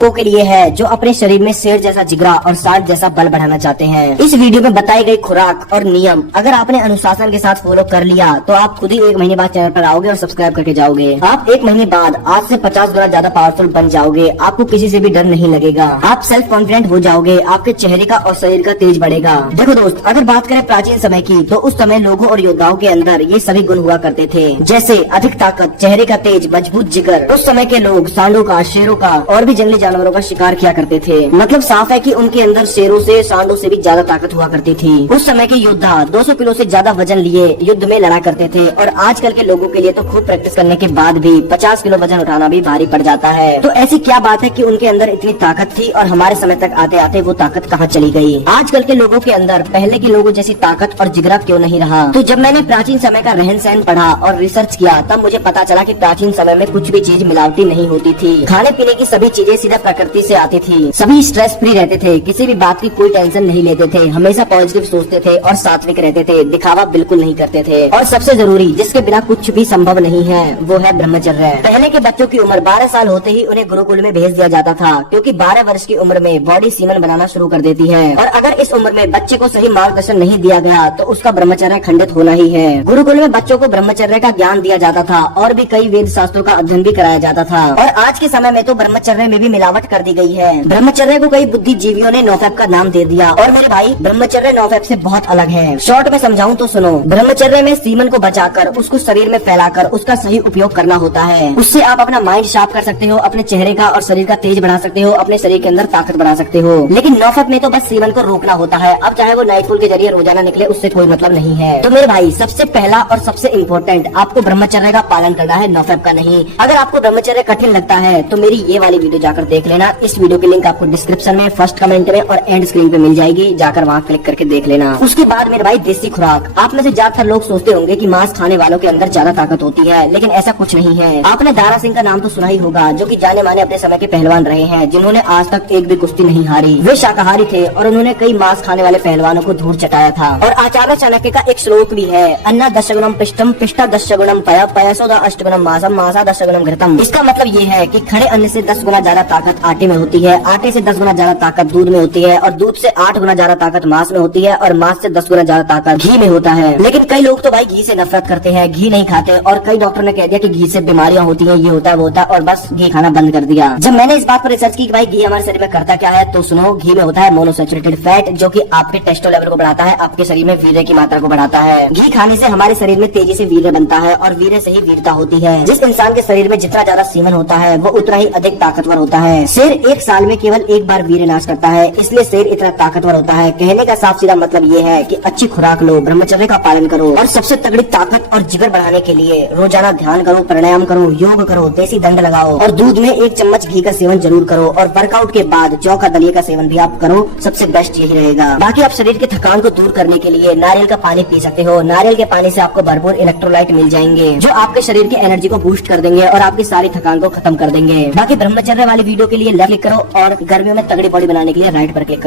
लोगों के लिए है जो अपने शरीर में शेर जैसा जिगरा और सांड जैसा बल बढ़ाना चाहते हैं। इस वीडियो में बताई गई खुराक और नियम अगर आपने अनुशासन के साथ फॉलो कर लिया तो आप खुद ही 1 महीने बाद चैनल पर आओगे और सब्सक्राइब करके जाओगे। आप 1 महीने बाद आज से 50 गुना ज्यादा पावरफुल बन जाओगे। आपको किसी से भी डर नहीं लगेगा। आप सेल्फ कॉन्फिडेंट हो जाओगे। आपके चेहरे का और शरीर का तेज बढ़ेगा। देखो दोस्त, अगर बात करें प्राचीन समय की तो उस समय लोगों और योद्धाओं के अंदर ये सभी गुण हुआ करते थे, जैसे अधिक ताकत, चेहरे का तेज, मजबूत जिगर। उस समय के लोग सांडों का, शेरों का और भी जंगली जानवरों का शिकार किया करते थे। मतलब साफ है कि उनके अंदर शेरों से, सांडों से भी ज्यादा ताकत हुआ करती थी। उस समय के योद्धा 200 किलो से ज्यादा वजन लिए युद्ध में लड़ा करते थे और आजकल के लोगों के लिए तो खूब प्रैक्टिस करने के बाद भी 50 किलो वजन उठाना भी भारी पड़ जाता है। तो ऐसी क्या बात है कि उनके अंदर इतनी ताकत थी और हमारे समय तक आते आते वो ताकत कहाँ चली गई। आजकल के लोगों के अंदर पहले के लोगों जैसी ताकत और जिगरा क्यों नहीं रहा। तो जब मैंने प्राचीन समय का रहन सहन पढ़ा और रिसर्च किया तब मुझे पता चला कि प्राचीन समय में कुछ भी चीज मिलावटी नहीं होती थी। खाने पीने की सभी चीजें सीधा प्रकृति से आती थी। सभी स्ट्रेस फ्री रहते थे, किसी भी बात की कोई टेंशन नहीं लेते थे, हमेशा पॉजिटिव सोचते थे और सात्विक रहते थे, दिखावा बिल्कुल नहीं करते थे। और सबसे जरूरी, जिसके बिना कुछ भी संभव नहीं है, वो है ब्रह्मचर्य। पहले के बच्चों की उम्र 12 साल होते ही उन्हें गुरुकुल में भेज दिया जाता था, क्योंकि 12 वर्ष की उम्र में बॉडी सीमन बनाना शुरू कर देती है और अगर इस उम्र में बच्चे को सही मार्गदर्शन नहीं दिया गया तो उसका ब्रह्मचर्य खंडित होना ही है। गुरुकुल में बच्चों को ब्रह्मचर्य का ज्ञान दिया जाता था और भी कई वेद शास्त्रों का अध्ययन भी कराया जाता था। और आज के समय में तो ब्रह्मचर्य में भी मिलावट कर दी गई है। ब्रह्मचर्य को कई बुद्धिजीवियों ने नोफेप का नाम दे दिया और मेरे भाई ब्रह्मचर्य नोफेप से बहुत अलग है। शॉर्ट में समझाऊं तो सुनो, ब्रह्मचर्य में सीमन को बचाकर उसको शरीर में फैलाकर उसका सही उपयोग करना होता है। उससे आप अपना माइंड शार्प कर सकते हो, अपने चेहरे का और शरीर का तेज बढ़ा सकते हो, अपने शरीर के अंदर ताकत बढ़ा सकते हो। लेकिन नोफेप में तो बस सीमन को रोकना होता है। अब चाहे वो नाइटफुल के जरिए रोजाना निकले, उससे कोई मतलब नहीं है। तो मेरे भाई सबसे पहला और सबसे इम्पोर्टेंट, आपको ब्रह्मचर्य का पालन करना है, नोफेप का नहीं। अगर आपको ब्रह्मचर्य कठिन लगता है तो मेरी ये वाली वीडियो जाकर देख लेना। इस वीडियो की लिंक आपको डिस्क्रिप्शन में, फर्स्ट कमेंट में और एंड स्क्रीन पे मिल जाएगी, जाकर वहाँ क्लिक करके देख लेना। उसके बाद मेरे भाई देसी खुराक। आप में से ज्यादातर लोग सोचते होंगे कि मांस खाने वालों के अंदर ज्यादा ताकत होती है, लेकिन ऐसा कुछ नहीं है। आपने दारा सिंह का नाम तो सुना ही होगा, जो कि जाने माने अपने समय के पहलवान रहे हैं, जिन्होंने आज तक एक भी कुश्ती नहीं हारी। वे शाकाहारी थे और उन्होंने कई मांस खाने वाले पहलवानों को धूल चटाया था। और आचार्य चाणक्य का एक श्लोक भी है, अन्ना दशगुणम पिष्टम, पिष्टा दशगुणम पया, पयसो अष्टगुणम मासम, मासा दशगुणम घृतम। इसका मतलब ये है कि खड़े अन्न से 10 गुना ज्यादा ताकत आटे में होती है, आटे से 10 गुना ज्यादा ताकत दूध में होती है और दूध से 8 गुना ज्यादा ताकत मांस में होती है और मांस से 10 गुना ज्यादा ताकत घी में होता है। लेकिन कई लोग तो भाई घी से नफरत करते हैं, घी नहीं खाते और कई डॉक्टर ने कह दिया कि घी से बीमारियां होती हैं, ये होता है वो होता है, और बस घी खाना बंद कर दिया। जब मैंने इस बात पर रिसर्च की कि भाई घी हमारे शरीर में करता क्या है, तो सुनो, घी में होता है मोनोसैचुरेटेड फैट, जो कि आपके टेस्टो लेवल को बढ़ाता है, आपके शरीर में वीर्य की मात्रा को बढ़ाता है। घी खाने से हमारे शरीर में तेजी से वीर्य बनता है और वीर्य से ही वीरता होती है। जिस इंसान के शरीर में जितना ज्यादा सीमन होता है वो उतना ही अधिक ताकतवर होता है। शेर 1 साल में केवल 1 बार वीर्य नाश करता है, इसलिए शेर इतना ताकतवर होता है। कहने का साफ सीधा मतलब ये है कि अच्छी खुराक लो, ब्रह्मचर्य का पालन करो और सबसे तगड़ी ताकत और जिगर बढ़ाने के लिए रोजाना ध्यान करो, प्राणायाम करो, योग करो, देसी दंड लगाओ और दूध में 1 चम्मच घी का सेवन जरूर करो। और वर्कआउट के बाद जौ का दलिये का सेवन भी आप करो, सबसे बेस्ट यही रहेगा। बाकी आप शरीर के थकान को दूर करने के लिए नारियल का पानी पी सकते हो। नारियल के पानी से आपको भरपूर इलेक्ट्रोलाइट मिल जाएंगे, जो आपके शरीर की एनर्जी को बूस्ट कर देंगे और आपकी सारी थकान को खत्म कर देंगे। बाकी ब्रह्मचर्य वाली वीडियो के लिए लेफ्ट क्लिक करो और गर्मियों में तगड़ी बॉडी बनाने के लिए राइट पर क्लिक करो।